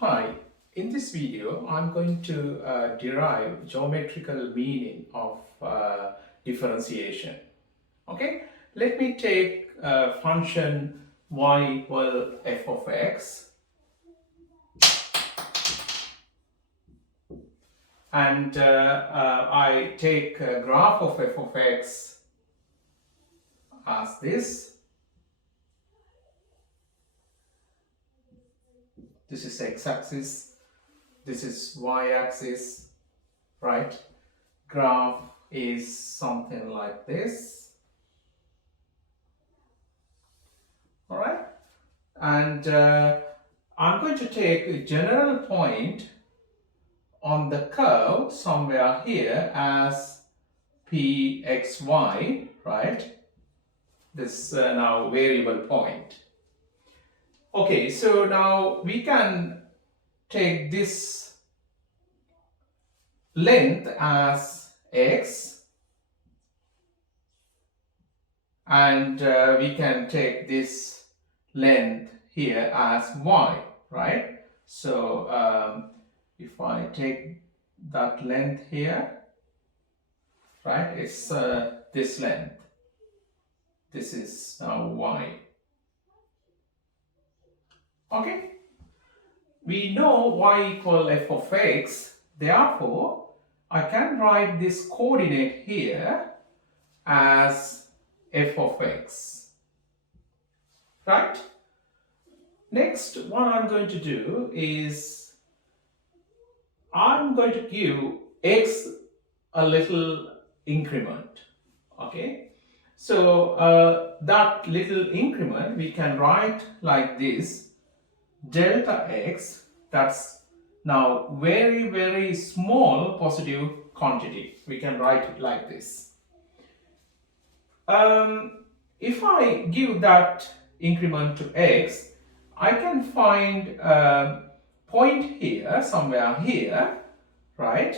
Hi, in this video I'm going to derive geometrical meaning of differentiation. Okay, let me take function y equal f of x, and I take a graph of f of x as this. This is x-axis, this is y-axis, right? Graph is something like this. All right, and I'm going to take a general point on the curve somewhere here as pxy, right? This now variable point. Okay, so now we can take this length as x, and we can take this length here as y, right? So if I take that length here, right, it's this length. This is now y. Okay, we know y equal f of x, therefore I can write this coordinate here as f of x, right? Next, what I'm going to do is I'm going to give x a little increment. Okay, so that little increment we can write like this: delta x. That's now very small positive quantity. We can write it like this. If I give that increment to x, I can find a point here, somewhere here, right?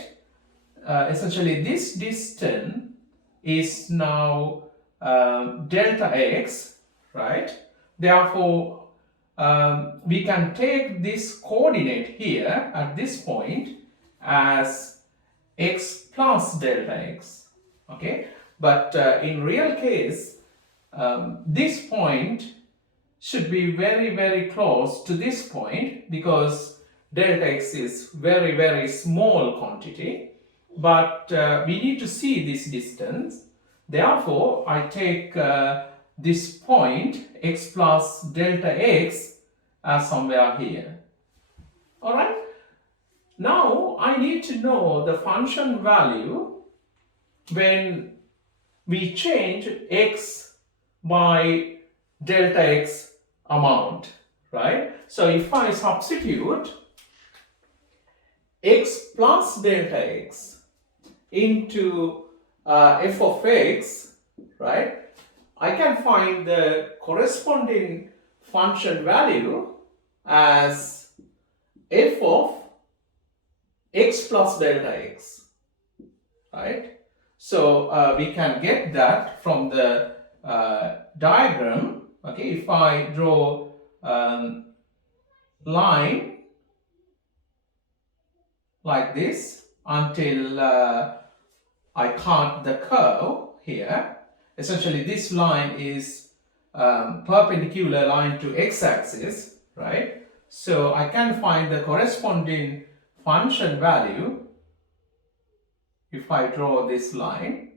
Essentially this distance is now delta x, right? Therefore, we can take this coordinate here at this point as x plus delta x, okay? But in real case, this point should be very close to this point because delta x is very small quantity, but we need to see this distance. Therefore, I take this point x plus delta x as somewhere here. All right. Now I need to know the function value when we change x by delta x amount, right? So if I substitute x plus delta x into f of x, right, I can find the corresponding function value as f of x plus delta x, right? So we can get that from the diagram. Okay, if I draw line like this until I count the curve here. Essentially, this line is perpendicular line to x-axis, right? So I can find the corresponding function value. If I draw this line,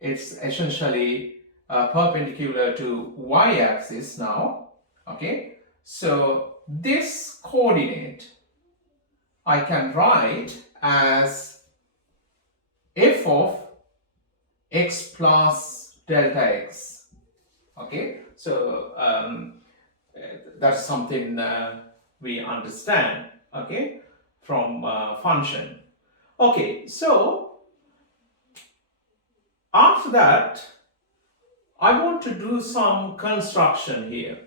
it's essentially perpendicular to y-axis now. Okay, so this coordinate I can write as f of x plus delta x. Okay, so that's something we understand, okay, from function. Okay, so after that I want to do some construction here.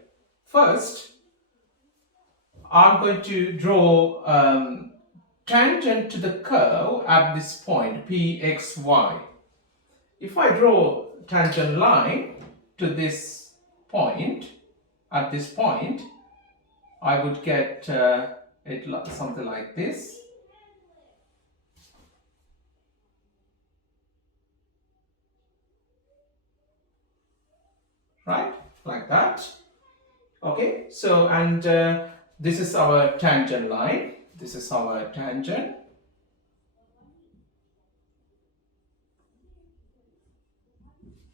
First, I'm going to draw tangent to the curve at this point pxy. If I draw tangent line to this point, at this point, I would get something like this. Right, like that. Okay, so and this is our tangent line. This is our tangent.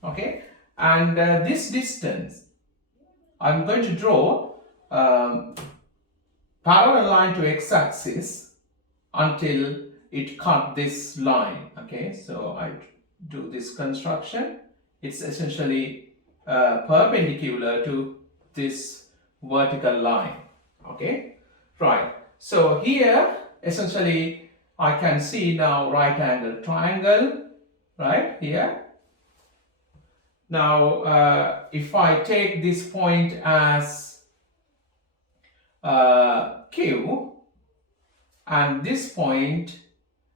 Okay, and this distance, I'm going to draw parallel line to x-axis until it cut this line. Okay, so I do this construction. It's essentially perpendicular to this vertical line. Okay, right. So here essentially I can see now right angle triangle right here. Now if I take this point as Q and this point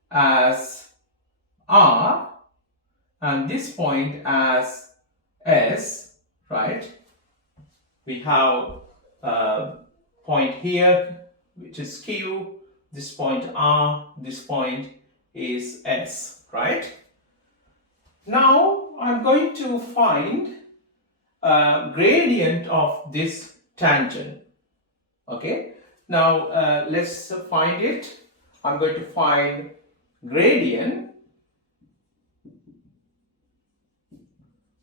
as R and this point as S, right? We have a point here which is Q, this point R, this point is S, right? Now I'm going to find a gradient of this tangent. Okay, now let's find it. I'm going to find gradient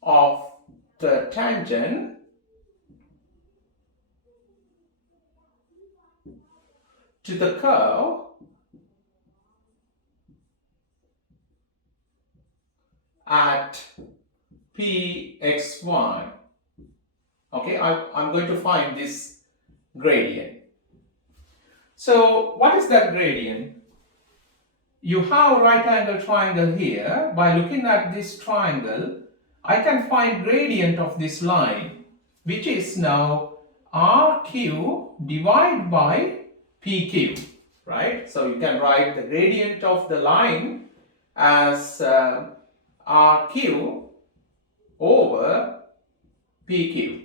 of the tangent to the curve at pxy. Okay, I'm going to find this gradient. So what is that gradient? You have right angle triangle here. By looking at this triangle, I can find gradient of this line, which is now RQ divided by PQ, right? So you can write the gradient of the line as RQ over PQ.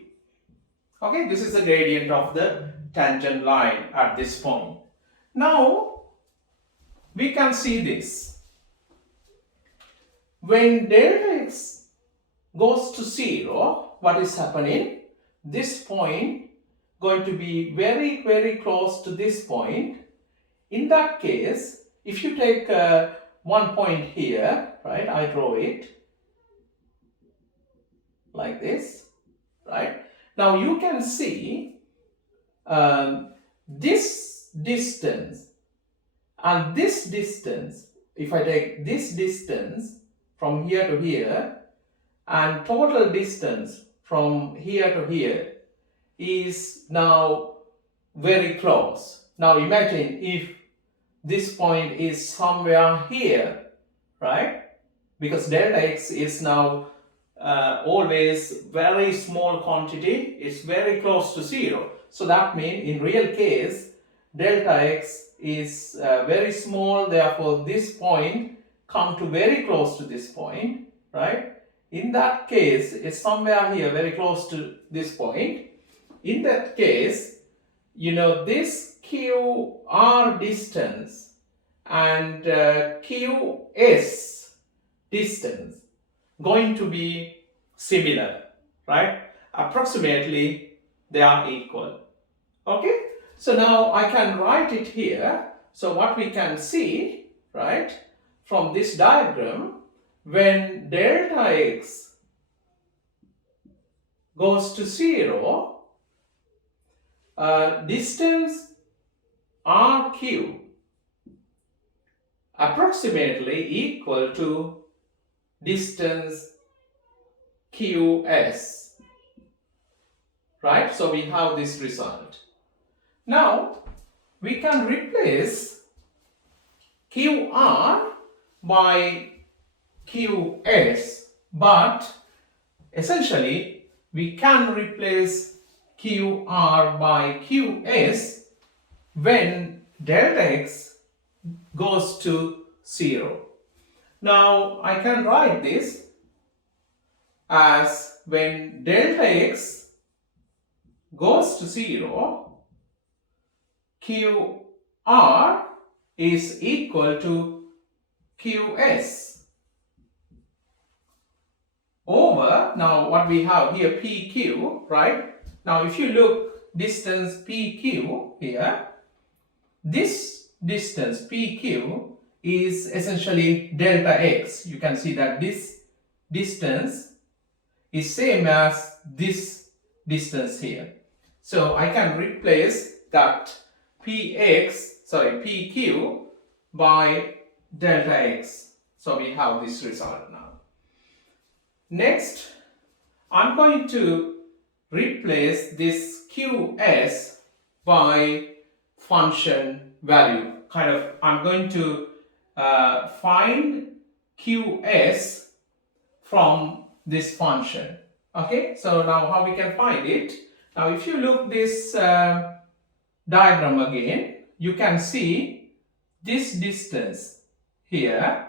Okay, this is the gradient of the tangent line at this point. Now we can see this. When delta x goes to 0, what is happening? This point going to be very, very close to this point. In that case, if you take one point here, right, I draw it like this, right? Now you can see this distance and this distance. If I take this distance from here to here and total distance from here to here is now very close. Now imagine if this point is somewhere here, right? Because delta x is now always very small quantity, it's very close to 0. So that means in real case delta x is very small, therefore this point come to very close to this point, right? In that case it's somewhere here very close to this point. In that case, you know, this QR distance and QS distance going to be similar, right? Approximately they are equal. Okay, so now I can write it here. So what we can see, right, from this diagram, when delta x goes to 0, distance RQ approximately equal to distance QS, right? So we have this result. Now we can replace QR by QS, but essentially we can replace QR by QS when delta x goes to 0. Now I can write this as when delta x goes to 0, QR is equal to QS over, now what we have here, PQ, right? Now if you look distance PQ here, this distance PQ is essentially delta x. You can see that this distance is same as this distance here. So I can replace that PQ by delta x. So we have this result now. Next, I'm going to replace this QS by function value. I'm going to find QS from this function. Okay, so now how we can find it? Now if you look this diagram again, you can see this distance here,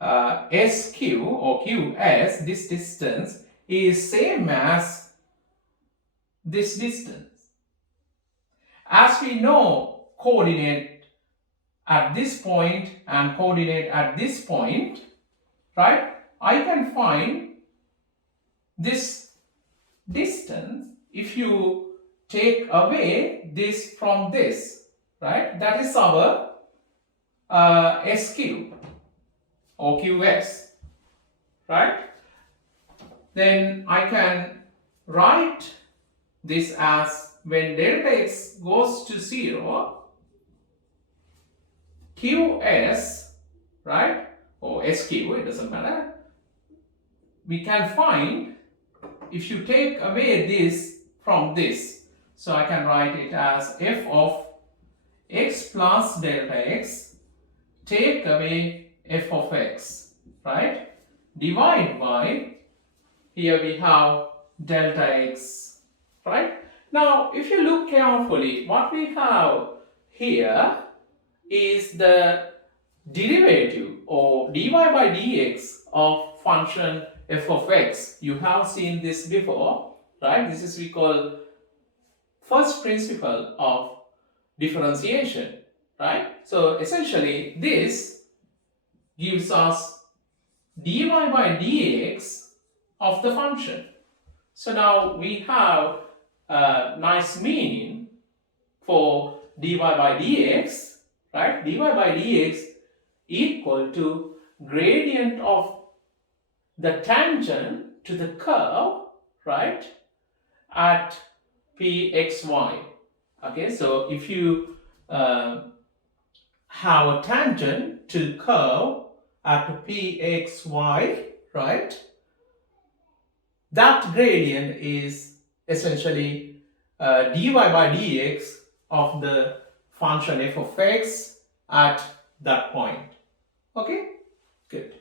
SQ or QS, this distance is same as this distance. As we know coordinate at this point and coordinate at this point, right, I can find this distance if you take away this from this, right? That is our SQ or QS, right? Then I can write this as, when delta x goes to 0, QS, right, or SQ, it doesn't matter, we can find, if you take away this from this, so I can write it as f of x plus delta x, take away f of x, right, divide by, here we have delta x, right. Now if you look carefully, what we have here is the derivative or dy by dx of function f of x. You have seen this before, right? This is we call first principle of differentiation, right? So essentially this gives us dy by dx of the function. So now we have a nice meaning for dy by dx, right? dy by dx equal to gradient of the tangent to the curve, right, at pxy. Okay, so if you have a tangent to curve at pxy, right, that gradient is essentially dy by dx of the function f of x at that point. Okay, good.